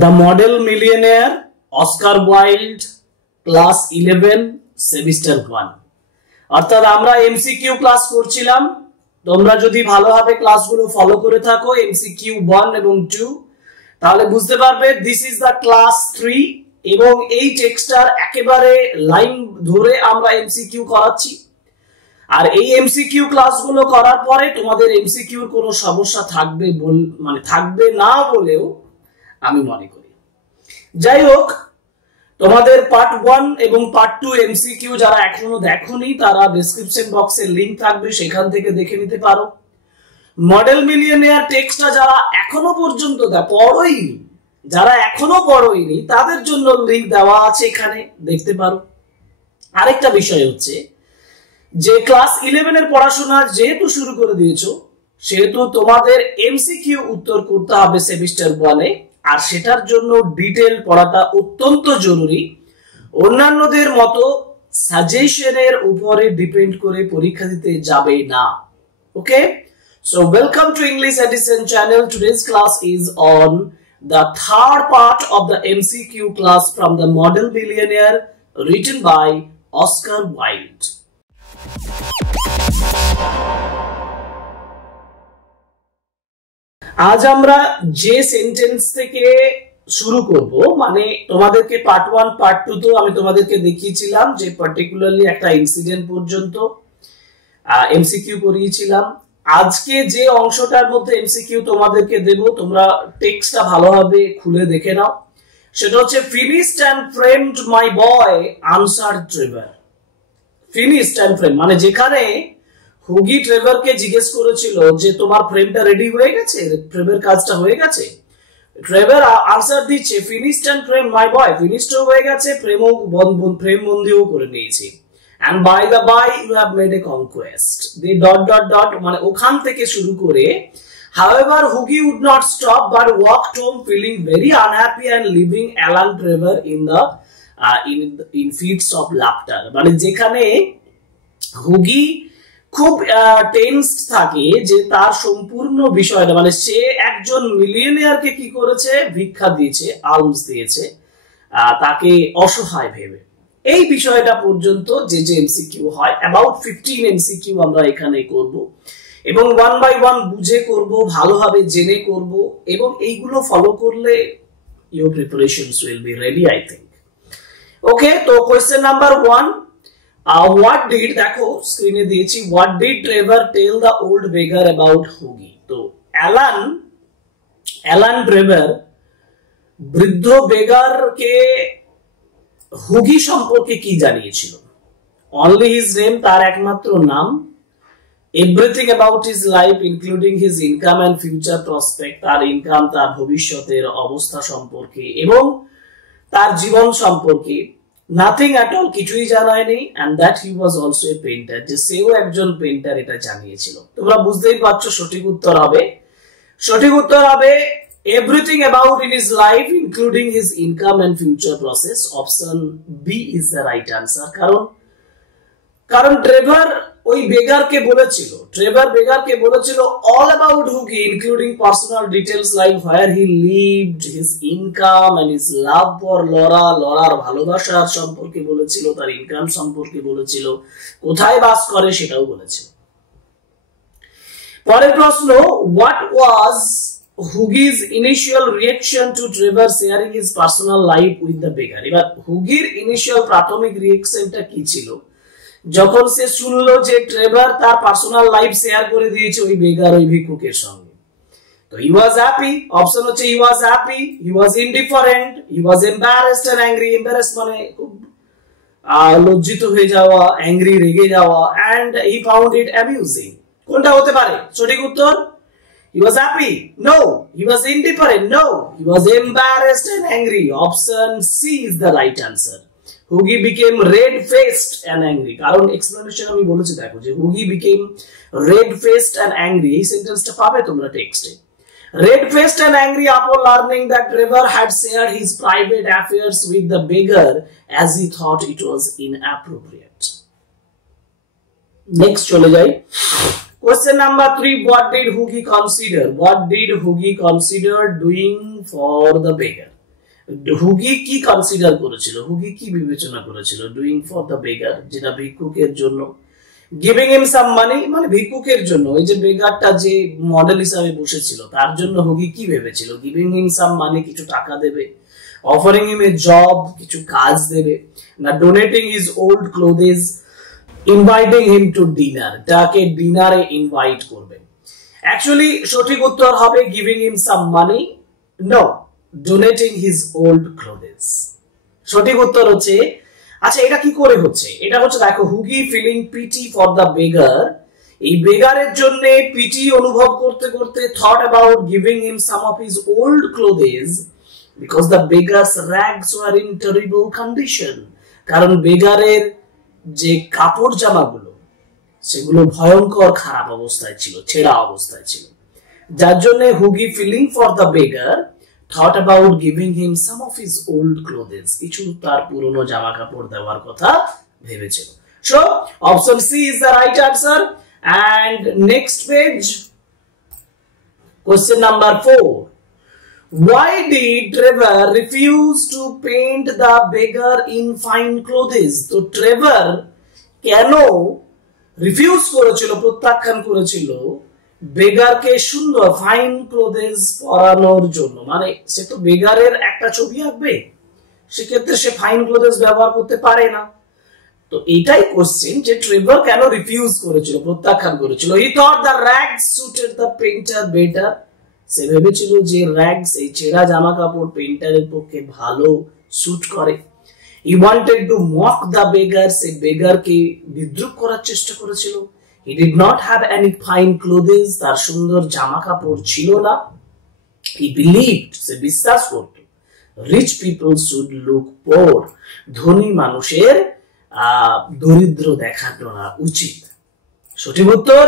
The model millionaire, Oscar Wilde, class 11 semester 1। অর্থাৎ আমরা MCQ class করছিলাম। তোমরা যদি ভালোভাবে ক্লাসগুলো ফলো করে থাকো এমসিকিউ 1 এবং 2, তাহলে বুঝতে পারবে দিস ইজ দ্য ক্লাস 3 এবং এই টেক্সটার একেবারে লাইন ধরে আমরা এমসিকিউ করাচ্ছি। আর এই এমসিকিউ ক্লাসগুলো করার পরে তোমাদের এমসিকিউর কোনো সমস্যা থাকবে না বলেও আমি মনে করি। যাই হোক, তোমাদের পার্ট 1 এবং পার্ট 2 এমসিকিউ যারা এখনো দেখোনি তারা ডেসক্রিপশন বক্সে লিংক থাকবে, সেখান থেকে দেখে নিতে পারো। মডেল মিলিয়নেয়ার টেক্সটটা যারা এখনো পর্যন্ত পড়োইনি তাদের জন্য লিংক দেওয়া আছে, এখানে দেখতে পারো। আরেকটা বিষয় হচ্ছে যে ক্লাস 11 এর পড়াশোনা যেহেতু শুরু করে দিয়েছো, সেহেতু তোমাদের এমসিকিউ উত্তর করতে হবে সেমিস্টার 1 এ, আর সেটার জন্য ডিটেল পড়াটা অত্যন্ত জরুরি। অন্যান্যদের মতো সাজেশনের উপরে ডিপেন্ড করে পরীক্ষা দিতে যাবে না। Okay, so welcome to English edition channel. Today's class is on the third part of the MCQ class from the Model Millionaire written by Oscar Wilde. আজ আমরা যে সেন্টেন্স থেকে শুরু করব, মানে তোমাদেরকে পার্ট 1 পার্ট 2 তো আমি তোমাদেরকে দেখিয়েছিলাম যে পার্টিকুলারলি একটা ইনসিডেন্ট পর্যন্ত এমসিকিউ করিয়েছিলাম। আজকে যে অংশটার মধ্যে এমসিকিউ তোমাদেরকে দেব, তোমরা টেক্সটটা ভালোভাবে খুলে দেখে নাও। সেটা হচ্ছে finished and framed my boy answered Trevor. Finished and frame মানে যেখানে হুগি ট্রেভারকে জিজ্ঞেস করেছিল যে তোমার ফ্রেমটা রেডি হয়ে গেছে, ফ্রেমের কাজটা হয়ে গেছে, ট্রেভার আনসার দিচ্ছে finished and frame my boy, finished হয়ে গেছে, ফ্রেম বন্দিও করে নিয়েছি। And by the by you have made a conquest. The ... মানে ওখান থেকে শুরু করে however Hughie would not stop but walked home feeling very unhappy and leaving Alan Trevor in fits of laughter. মানে যেখানে হুগি খুব টেন্সড থাকে যে তার সম্পূর্ণ বিষয়টা, মানে সে একজন মিলিয়নিয়ারকে কি করেছে, ভিক্ষা দিয়েছে, আলমস দিয়েছে তাকে অসহায় ভেবে। এই বিষয়টা পর্যন্ত যে এমসিকিউ হয়, অ্যাবাউট 15 এমসিকিউ আমরা এখানে করব এবং 1 বাই 1 বুঝে করব, ভালোভাবে জেনে করব, এবং এইগুলো ফলো করলে your preparations will be ready I think. ওকে, তো কোয়েশ্চেন নাম্বার 1, what did, দেখো স্ক্রিনে দিয়েছি, what did Trevor tell the old beggar about Hughie? তো অ্যালান ট্রেভার বৃদ্ধ বেগারকে হুগি সম্পর্কে কি জানিয়েছিল? অনলি হিজ নেম, তার একমাত্র নাম, everything about his life including his income and future prospect, তার ইনকাম, তার ভবিষ্যতের অবস্থা সম্পর্কে এবং তার জীবন সম্পর্কে নাথিং অ্যাট অল, কিছুই জানায়নি। And that he was also a painter, যে সেও একজন পেইন্টার, এটা জানিয়েছিল। তোমরা বুঝতেই পারছো সঠিক উত্তর হবে everything about in his life including his income and future process. Option B is the right answer. কারণ ট্রেভার বেগারকে বলেছিল all about Hughie including personal details like where he lived, his income and his love for Laura, Lawler ভালোবাসার সম্পর্কে বলেছিল, তার income সম্পর্কে বলেছিল, কোথায় বাস করে সেটাও বলেছিল। পরের প্রশ্ন, what was Hughie's initial reaction to Trevor sharing his personal life with the beggar? এবার হুগির ইনিশিয়াল প্রাথমিক রিঅ্যাকশনটা কি ছিল যখন সে শুনলো যে ট্রেভার তার পার্সোনাল লাইফ শেয়ার করে দিয়েছে ওই বেগার, ওই ভিক্ষুকের সঙ্গে? তো he was happy, অপশন হচ্ছে he was happy, he was indifferent, he was embarrassed and angry. embarrassed মানে খুব লজ্জিত হয়ে যাওয়া, অ্যাংরি রেগে যাওয়া, and he found it amusing. কোনটা হতে পারে সঠিক উত্তর? He was happy? No. He was indifferent? No. He was embarrassed and angry. Option C is the right answer. Hughie became red-faced and angry. কারণ explanation আমি বলেছি, দেখো যে Hughie became red-faced and angry. এই সেন্টেন্সটা পাবে তোমরা টেক্সটে। Red-faced and angry upon learning that Trevor had shared his private affairs with the beggar as he thought it was inappropriate. Next চলে যাই। Question number 3, what did Hughie consider? What did Hughie consider doing for the beggar? হুগি কি consider করেছিল, হুগি কি বিবেচনা করেছিল? Doing for the বেগার, যেটা ভিক্ষুকের জন্য, গিভিং হিম সাম মানি মানে ভিক্ষুকের জন্য, ওই যে বেগারটা যে মডেল হিসাবে বসেছিল তার জন্য হুগি কি ভেবেছিল? গিভিং হিম সাম মানি, কিছু টাকা দেবে, অফারিং হিম এ জব, কিছু কাজ দেবে, না donating his old clothes, inviting him to dinner, তাকে ডিনারে ইনভাইট করবে। অ্যাকচুয়ালি সঠিক উত্তর হবে giving him some money, no, donating his old clothes. সঠিক উত্তর হচ্ছে, আচ্ছা এটা কি করে হচ্ছে? এটা হচ্ছে দেখো, Hughie feeling pity for the beggar, এই বেগারের জন্য পিটি অনুভব করতে করতে thought about giving him some of his old clothes because the beggar's rags were in terrible condition, কারণ বেগারের যে কাপড় জামাগুলো সেগুলো ভয়ঙ্কর খারাপ অবস্থায় ছিল, ছেঁড়া অবস্থায় ছিল, যার জন্য Hughie feeling for the beggar thought about giving him some of his old clothes, কিছু তার পুরনো জামা কাপড় দেওয়ার কথা ভেবেছিল। So option C is the right answer. And next page, question number 4. Why did Trevor refuse to paint the beggar in fine clothes? তো Trevor কেন রিফিউজ করেছিল, প্রত্যাখ্যান করেছিল বেগারকে সুন্দর ফাইন ক্লোথেস পরানোর জন্য? মানে সে তো বেগারের একটা ছবি আঁকবে, সেক্ষেত্রে সে ফাইন ক্লোথেস ব্যবহার করতে পারে না। তো এইটাই কোশ্চেন যে ট্রেভার কেন রিফিউজ করেছিল, প্রত্যাখ্যান করেছিল। He thought the rags suited the painter better, সে ভেবেছিল যে র‍্যাগস, এই ছেঁড়া জামা কাপড় পেইন্টারের পক্ষে ভালো স্যুট করে। He wanted to mock the beggar, সে বেগারকে বিদ্রুপ করার চেষ্টা করেছিল। He did not have any fine clothes, তার সুন্দর জামা কাপড় ছিল না। He believed, সে বিশ্বাস করত, rich people should look poor, ধনী মানুষের দরিদ্র দেখানো উচিত। সঠিক উত্তর,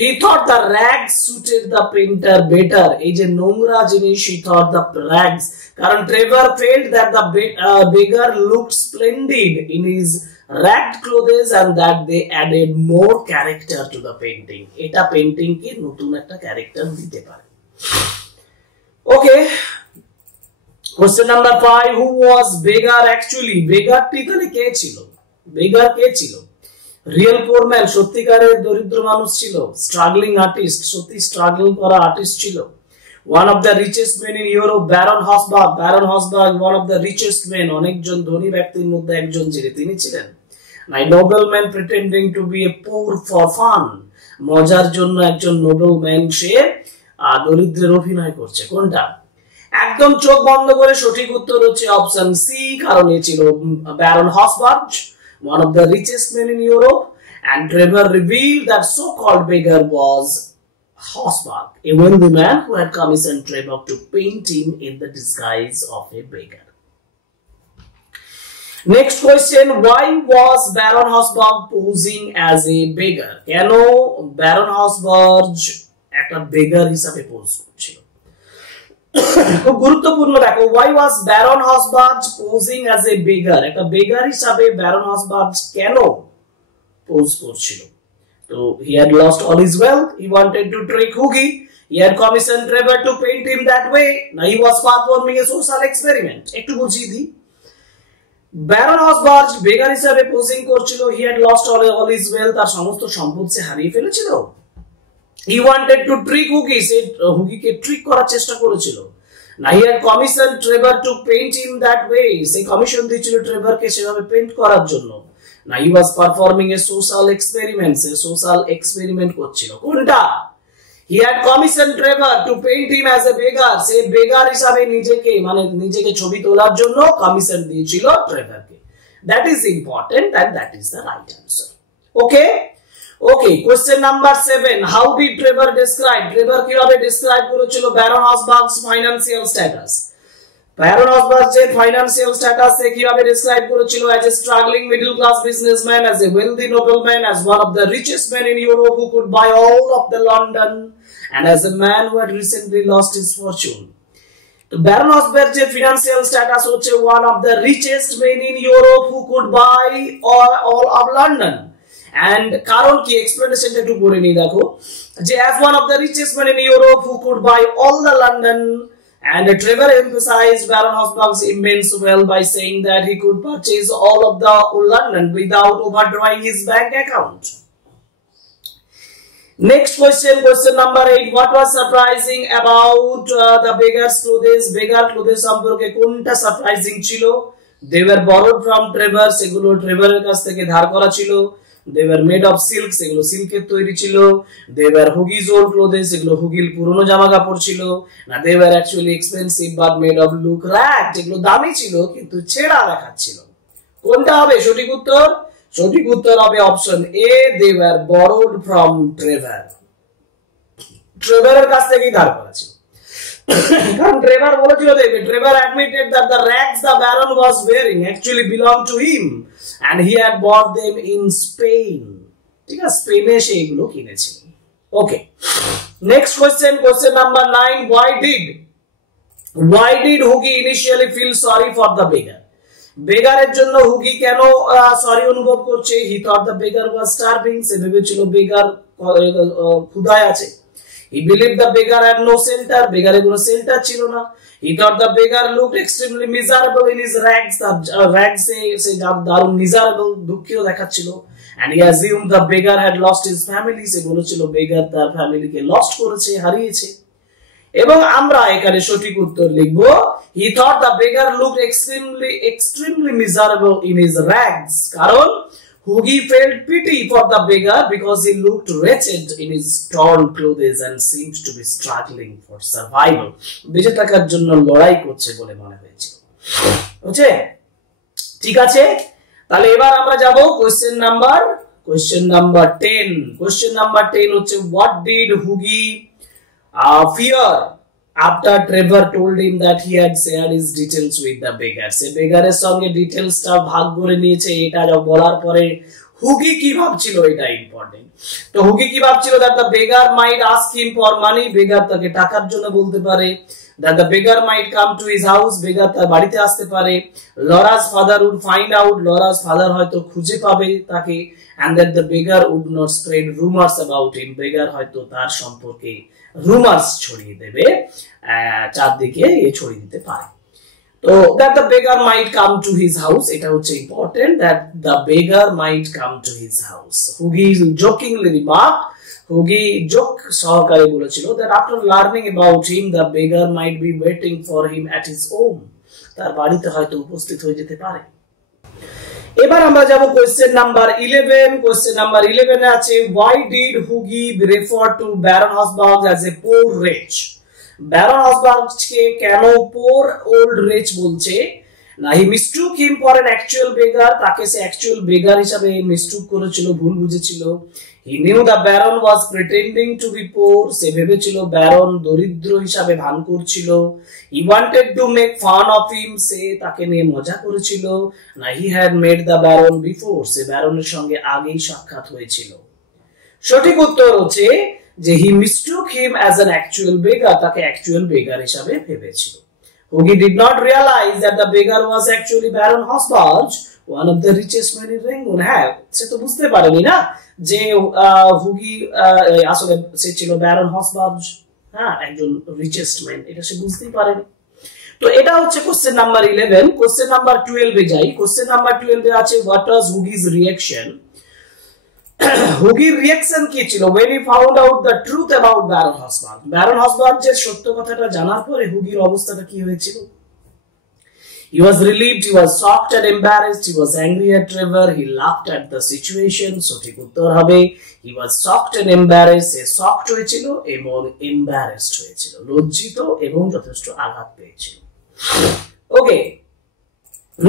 he thought the rags suited the painter better, এই যে নোংরা জিনিস, he thought the rags, কারণ Trevor felt that the beggar looked splendid in his ragged clothes and that they added more character to the painting, এটা painting কে নতুন একটা character দিতে পারে। Okay, question number 5, who was beggar actually? বেগারটি তাহলে কে ছিল? বেগার কে ছিল? রিয়েল পোর ম্যান, সত্যিকারের দরিদ্র মানুষ ছিল। স্ট্রাগলিং আর্টিস্ট, সত্যি স্ট্রাগল করা আর্টিস্ট ছিল। one of the richest men in Europe, Baron Hofburg, Baron Hofburg one of the richest men, অনেকজন ধনী ব্যক্তির মধ্যে একজন ছিলেন, তিনি ছিলেন। a nobleman pretending to be a poor for fun, মজার জন্য একজন নোবেলম্যান, সে দরিদ্রের অভিনয় করছে। কোনটা? একদম চোখ বন্ধ করে সঠিক উত্তর হচ্ছে অপশন সি, কারণ এ ছিল Baron Hofburg, one of the richest men in Europe, and Trevor revealed that so-called beggar was Hofburg, a wealthy man who had commissioned Trevor to paint him in the disguise of a beggar. Next question, why was Baron Hofburg posing as a beggar? কেন Baron Hofburg একটা বেগার হিসাবে pose করছিল? খুব গুরুত্বপূর্ণ, দেখো, why was Baron Hofburg posing as a beggar? একটা বেগার হিসাবে Baron Hofburg কেন পোজ করছিল? So he had lost all his wealth. He wanted to trick Hugi. He had commissioned Trevor to paint him that way. Now he was performing a social experiment. একটু বুঝিয়ে দিই। Baron Hofburg বেগার হিসাবে posing করছিল। He had lost all his wealth, তার সমস্ত সম্পদ সে হারিয়ে ফেলেছিল। He wanted to trick Hugi, সে হুগিকে ট্রিক করার চেষ্টা করেছিল। Now he had commissioned Trevor to paint him that way. Say commission দিয়েছিল ট্রেভারকে সেভাবে পেইন্ট করার জন্য। Now he was performing a social experiment, say social experiment করছিল। কোনটা? He had commissioned Trevor to paint him as a beggar, সে বেগার হিসাবে নিজেকে ছবি তোলার জন্য কমিশন দিয়েছিল ট্রেভারকে। That is important and that is the right answer. Okay? Okay, question number 7, how did Trevor describe? Trevor কিভাবে describe করেছিল Baron Hofburg's financial status? Baron Hofburg এর financial status সে কিভাবে describe করেছিল? As a struggling middle class businessman, as a wealthy nobleman, as one of the richest men in Europe who could buy all of the London, and as a man who had recently lost his fortune. তো Baron Hofburg এর financial status হচ্ছে one of the richest men in Europe who could buy all of London. And কারণ কি, এক্সপ্লেনেশনটা একটু পড়ে নিই, দেখো, যে as one of the richest men in Europe who could buy all the London, And Trevor emphasized Baron Hofbauer's immense wealth by saying that he could purchase all of the London without overdrawing his bank account. Next question, question number 8. What was surprising about the beggar's clothes? Beggar clothes সম্পর্কে কোনটা surprising ছিল? They were borrowed from Trevor, সেগুলো ট্রেভারের কাছ থেকে ধার করা ছিল। They were made of silk, সেগুলো সিল্কের তৈরি ছিল। They were Hughie's old clothes, সেগুলো হুগির পুরনো জামা কাপড় ছিল। না, they were actually expensive but made of look ragged, যেগুলো দামি ছিল কিন্তু ছেঁড়া দেখাচ্ছিল। কোনটা হবে সঠিক উত্তর? সঠিক উত্তর হবে option A, they were borrowed from Trevor। ট্রেভারের কাছ থেকেই ধার করা ছিল। কারণ ট্রেভার বলেছিল, দেখবে, Trevor admitted that the rags the Baron was wearing actually belonged to him and he had bought them in Spain। ঠিক আছে, স্পেনে সে এগুলো কিনেছিল। Okay, next question, question number 9। why did Hughie initially feel sorry for the beggar? বেগারের জন্য হুগি কেন sorry অনুভব করছে? he thought the beggar was starving, সে ভেবেছিল বেগার ক্ষুধায় আছে। He believed the beggar had no shelter, বেগারের কোনো শেল্টার ছিল না। He thought the beggar looked extremely miserable in his rags, তার rags সে দারুণ miserable, দুঃখীয় দেখাচ্ছিল। And he assumed the beggar had lost his family, সে বলেছিল বেগার তার ফ্যামিলিকে লস্ট করেছে, হারিয়েছে। এবং আমরা এখানে সঠিক উত্তর লিখব, he thought the beggar looked extremely miserable in his rags, কারণ Hughie felt pity for the beggar because he looked wretched in his torn clothes and seemed to be struggling for survival, বেঁচে থাকার জন্য লড়াই করছে বলে মনে হয়েছিল। বুঝছে? ঠিক আছে, তাহলে এবার আমরা যাব কোশ্চেন নাম্বার 10। কোশ্চেন নাম্বার 10 হচ্ছে, what did Hughie fear after Trevor told him that he had shared his details with the beggar? সে বেগারের সঙ্গে ডিটেইলসটা ভাগ করে নিয়েছে, এটা বলার পরে হুগি কি ভাবছিল, এটা ইম্পর্টেন্ট। তো হুগি কি ভাবছিল? that the beggar might ask him for money, বেগার তাকে টাকার জন্য বলতে পারে। that the beggar might come to his house, বেগার তার বাড়িতে আসতে পারে। Laura's father would find out, Laura's father হয়তো খুঁজে পাবে তাকে। and that the beggar would not spread rumors about him, বেগার হয়তো তার সম্পর্কে রুমার্স ছড়িয়ে দেবে, চারদিকে ছড়িয়ে দিতে পারে। তো that the beggar might come to his house, এটা হচ্ছে important, that the beggar might come to his house. Hughie jokingly remarked, Hughie joke সহকারে বলেছিল, that after learning about him the beggar might be waiting for him at his home, তার বাড়িতে হয়তো উপস্থিত হয়ে যেতে পারে। এবার আমরা যাব কোশ্চেন নাম্বার 11। কোশ্চেন নাম্বার 11 এ আছে, why did Hughie refer to Baron Hofbauer as a poor wretch? Baron Hofbauer কে কেন poor old wretch বলছে? না, he mistook him for an actual beggar, তাকে সে actual beggar হিসাবে মিস্টুক করেছিল, ভুল বুঝেছিল। He knew the Baron was pretending to be poor, সে ভেবেছিল Baron দরিদ্র হিসাবে ভান করছিল। He wanted to make fun of him, সে তাকে নিয়ে মজা করেছিল। না, he had met the Baron before, সে ব্যারনের সঙ্গে আগেই সাক্ষাৎ হয়েছিল। সঠিক উত্তর হচ্ছে যে he mistook him as an actual beggar, তাকে actual beggar হিসাবে ভেবেছিল। Hughie did not realize that the beggar was actually Baron Hofbauer, one of the richest men in Rangoon। হ্যাঁ, সে তো বুঝতে পারেনি না যে হুগি আসলে সে ছিল ব্যারন হফবাউর, হ্যাঁ, একজন রিচেস্ট ম্যান, এটা সে বুঝতেই পারেনি। তো এটা হচ্ছে কোশ্চেন নাম্বার 11। কোশ্চেন নাম্বার 12 এ যাই। কোশ্চেন নাম্বার 12 এ আছে, what was Hughie's reaction? হুগির রিঅ্যাকশন কি ছিল when he found out the truth about Baron Hofbauer? Baron Hofbauer যে সত্য কথাটা জানার পরে হুগির অবস্থাটা কি হয়েছিল? He was relieved, he was shocked and embarrassed, he was angry at Trevor, he laughed at the situation. সঠিক উত্তর হবে he was shocked and embarrassed, say shocked হয়েছিল এবং embarrassed হয়েছিল, লজ্জিত এবং যথেষ্ট আঘাত পেয়েছিল। Okay,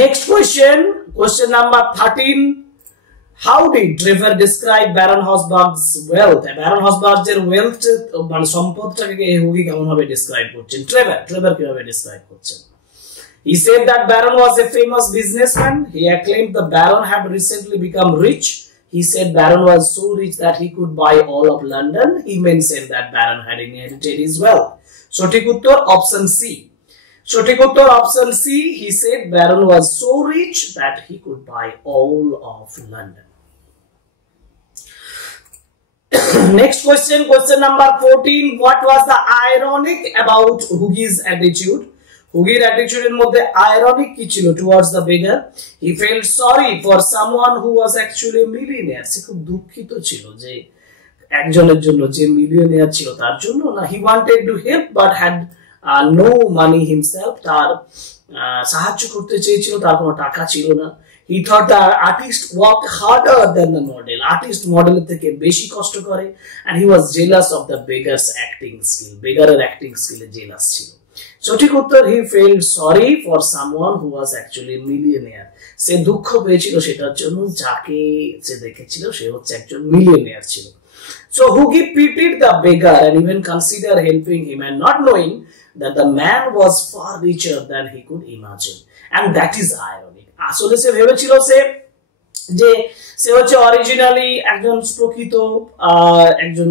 next question, question number 13। How did Trevor describe Baron Hofbauer's wealth? Baron Hofbauer's wealth মানে সম্পদটাকে হুগি কেমন ভাবে ডেসক্রাইব করছেন? ট্রেভার কিভাবে ডেসক্রাইব করছেন? He said that Baron was a famous businessman. He acclaimed the Baron had recently become rich. He said Baron was so rich that he could buy all of London. He mentioned that Baron had inherited his wealth. সঠিক উত্তর option C. সঠিক উত্তর option C. He said Baron was so rich that he could buy all of London. Next question, question number 14. What was the ironic about Hugi's attitude? Hugi's attitude এর মধ্যে ironic কি ছিল towards the beggar? He felt sorry for someone who was actually a millionaire. সে খুব দুঃখিত ছিল যে একজনের জন্য যে মিলিয়নিয়ার ছিল তার জন্য না, he wanted to help but had no money himself. তার সাহায্য করতে চেয়েছিল, তার কোনো টাকা ছিল না। He thought the artist worked harder than the model. Artist model থেকে বেশি কষ্ট করে, and he was jealous of the beggar's acting skill. beggar-এর acting skill A jealous ছিল। সঠিক উত্তর, he felt sorry for someone who was actually a millionaire. সে দুঃখ পেয়েছিল সেটার জন্য যাকে সে দেখেছিল সে হচ্ছে একজন মিলিয়নিয়ার ছিল। So Hugi pitied the beggar and even considered helping him, and not knowing that the man was far richer than he could imagine. And that is ironic. আসলে সে ভেবেছিল যে সে হচ্ছে অরিজিনালি একজন প্রকৃত একজন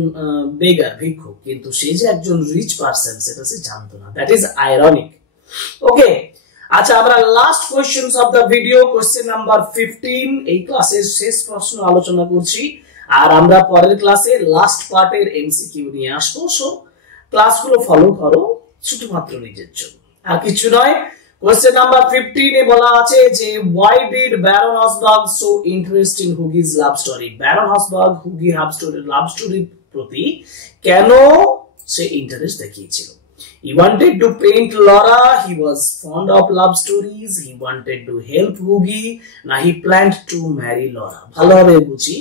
বেগার, ভিক্ষুক, কিন্তু সে যে একজন রিচ পারসন সেটা সে জানতো না। That is ironic. ওকে, আচ্ছা, আমরা last questions of the video, question number 15, এই ক্লাসের শেষ প্রশ্ন আলোচনা করছি, আর আমরা পরের ক্লাসে লাস্ট পার্টের এমসিকিউ নিয়ে আসবো। সো ক্লাসগুলো ফলো করো শুধুমাত্র নিজের জন্য, আর কিছু নয়। কোয়েশ্চেন নাম্বার 15 এ বলা আছে যে why did Baron Hofburg so interest in Hugi's love story? Baron Hasberg Hughie love স্টোরির প্রতি কেন সে ইন্টারেস্ট দেখিয়েছিল? He wanted to paint Laura. He was fond of love stories. He wanted to help Hugi. Now he planned to marry Laura. ভালোভাবে বুঝি।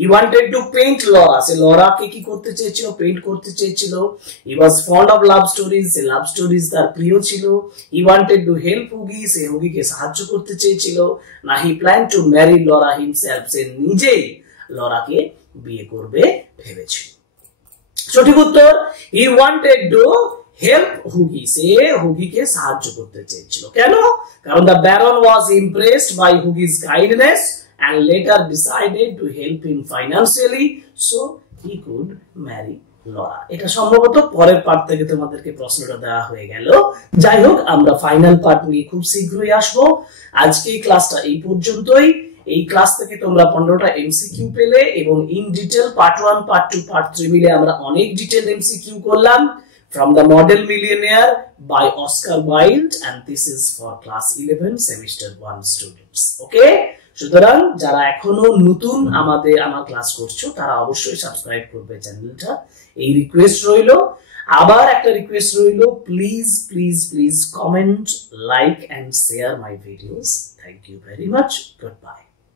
He wanted to paint Laura. সে লরাকে কি করতে চেয়েছিল? পেইন্ট করতে চেয়েছিল। He was fond of love stories. Say love stories তার প্রিয় ছিল। He wanted to help Hugi. সে হুগিকে সাহায্য করতে চেয়েছিল। Now he planned to marry Laura himself. সে নিজেই লরাকে বিয়ে করবে ভেবেছিল। সঠিক উত্তর, he wanted to help Hugi. সে হুগিকে সাহায্য করতে চেয়েছিল। কেন? কারণ the Baron was impressed by Hugi's kindness and later decided to help him financially so he could marry Laura. এটা সম্ভবত পরের পার্ট থেকে তোমাদেরকে প্রশ্নটা দেওয়া হয়ে গেল। যাই হোক, আমরা ফাইনাল পার্ট নিয়ে খুব শীঘ্রই আসবো। আজকে এই ক্লাসটা এই পর্যন্তই। এই ক্লাস থেকে তোমরা 15টা এমসিকিউ পেলে, এবং in detail part 1, part 2, part 3 মিলে আমরা অনেক ডিটেল এমসিকিউ করলাম from the Model Millionaire by Oscar Wilde, and this is for class 11 semester 1 students. Okay, সুতরাং যারা এখনো নতুন আমার ক্লাস করছো তারা অবশ্যই সাবস্ক্রাইব করবে চ্যানেলটা, এই রিকোয়েস্ট রইলো। আবার একটা রিকোয়েস্ট রইলো, please please please comment, like and share my videos. Thank you very much. Good by.